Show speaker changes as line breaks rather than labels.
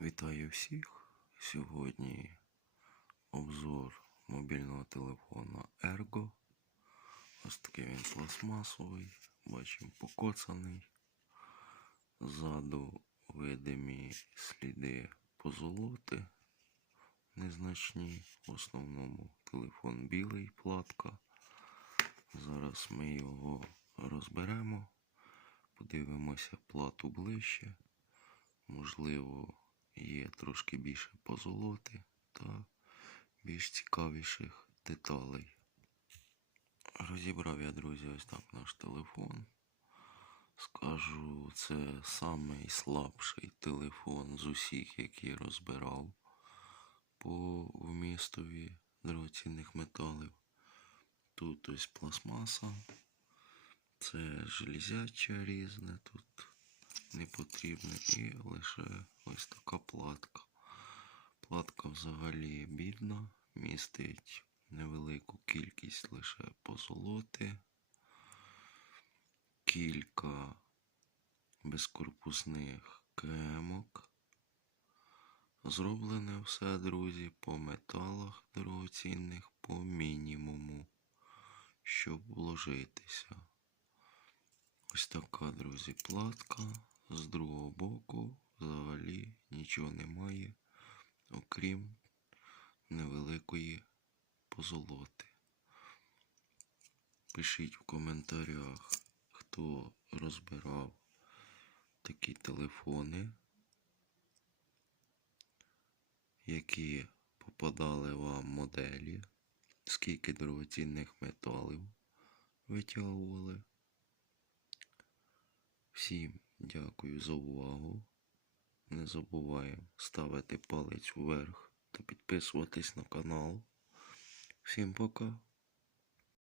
Вітаю всіх! Сьогодні обзор мобільного телефона Ergo. Ось такий він пластмасовий, бачимо покоцаний. Ззаду видимі сліди позолоти незначні. В основному телефон білий, платка. Зараз ми його розберемо, подивимося плату ближче. Можливо, є трошки більше позолоти та більш цікавіших деталей. Розібрав я, друзі, ось так наш телефон. Скажу, це самий слабший телефон з усіх, які розбирав по вмістові дорогоцінних металів. Тут ось пластмаса, це железяче різне тут не потрібне і лише ось така платка. Платка взагалі бідна, містить невелику кількість лише позолоти, кілька безкорпусних кемок. Зроблене все, друзі, по металах дорогоцінних по мінімуму, щоб вложитися. Ось така, друзі, платка. З другого боку взагалі нічого немає, окрім невеликої позолоти. Пишіть в коментарях, хто розбирав такі телефони, які попадали вам моделі, скільки дорогоцінних металів витягували. Всім дякую за увагу. Не забуваємо ставити палець вверх та підписуватись на канал. Всім пока.